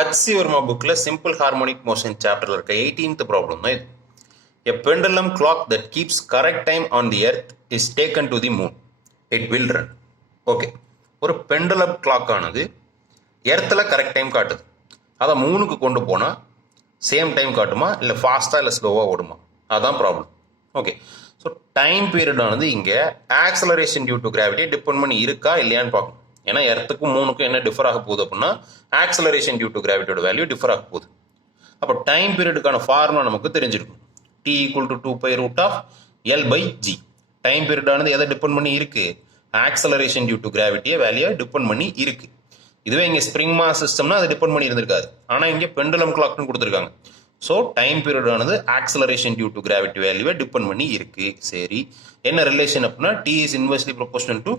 HC Verma bookல simple harmonic motion chapterல இருக்க 18th problem தான் இது. A pendulum clock that keeps correct time on the earth is taken to the moon. It will run. Okay. ஒரு pendulum clock ஆனது எர்த்தில் correct time காட்டுது. அதை மூணுக்கு கொண்டு போனால் சேம் டைம் காட்டுமா இல்லை ஃபாஸ்ட்டாக இல்லை ஸ்லோவாக ஓடுமா? அதுதான் problem. Okay. So time period ஆனது இங்கே ஆக்சலரேஷன் டியூ டு கிராவிட்டியை டிபெண்ட் பண்ணி இருக்கா இல்லையான்னு பார்க்கணும். ஏன்னா எர்த்துக்கும் மூணுக்கும் என்ன டிஃபர் ஆக போகுது அப்படின்னா ஆக்சலரேஷன் டியூ டு கிராவிட்டியோட வேல்யூ டிஃபர் ஆக போகுது. அப்போ டைம் பீரியடுக்கான ஃபார்முலா நமக்கு தெரிஞ்சிருக்கும். T = 2π√L/g. டைம் பீரியட் ஆனது எதை டிபெண்ட் பண்ணி இருக்கு? ஆக்சலரேஷன் டியூ டு கிராவிட்டியை வேல்யூ டிபெண்ட் பண்ணி இருக்கு. இதுவே இங்கே ஸ்ப்ரிங் மாஸ் சிஸ்டம்னா அது டிபெண்ட் பண்ணி இருந்திருக்காது. ஆனால் இங்கே பெண்டுலம் கிளாக்னு கொடுத்துருக்காங்க. ஸோ டைம் பீரியட் ஆனது ஆக்சலரேஷன் டியூ டு கிராவிட்டி வேல்யூவை டிபெண்ட் பண்ணி இருக்கு. சரி, என்ன ரிலேஷன் அப்படின்னா T is inversely proportional to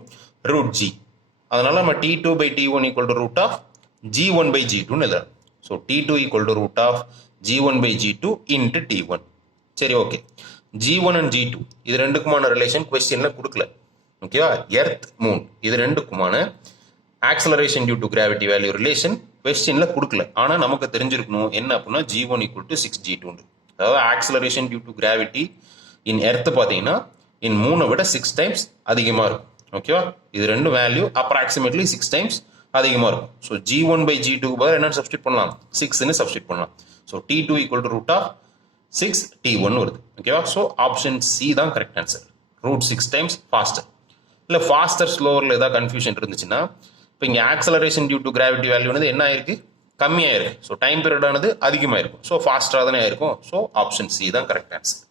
√g. அதனால நம்ம T2/T1 = √g1/g2 எழுதலாம். So T2 = √g1/g2 into T1. சரி, ஓகே. G1 and G2 இது ரெண்டுக்குமான ரிலேஷன் கொஸ்டின்ல கொடுக்கல. ஓகேவா? எர்த் மூன் இது ரெண்டுக்குமான acceleration due to gravity value relation கொஸ்டின்ல கொடுக்கல. ஆனால் நமக்கு தெரிஞ்சிருக்கணும் என்ன அப்படின்னா G1 = 6g2. அதாவது acceleration due to gravity in earth பார்த்தீங்கன்னா இன் மூணை விட 6 டைம்ஸ் அதிகமாக இருக்கும். ஓகேவா? இது ரெண்டு வேல்யூ அப்ராக்சிமேட்லி 6 டைம்ஸ் அதிகமாக இருக்கும். ஸோ G1/G2 பதில் என்னன்னு சப்ஸ்டிட் பண்ணலாம்? 6ன்னு சப்ஸ்டிட் பண்ணலாம். ஸோ T2 = √6T1 வருது. ஓகேவா? ஸோ ஆப்ஷன் சி தான் கரெக்ட் ஆன்சர். √6 times faster. இல்லை ஃபாஸ்டர் ஸ்லோவரில் ஏதாவது கன்ஃபியூஷன் இருந்துச்சுன்னா இப்போ இங்கே acceleration due to gravity value வந்து என்ன ஆயிருக்கு? கம்மியாக இருக்கு. ஸோ டைம் பீரியட் ஆனது அதிகமாக இருக்கும். ஸோ ஃபாஸ்டராக தானே ஆயிருக்கும். ஸோ ஆப்ஷன் சி தான் கரெக்ட் ஆன்சர்.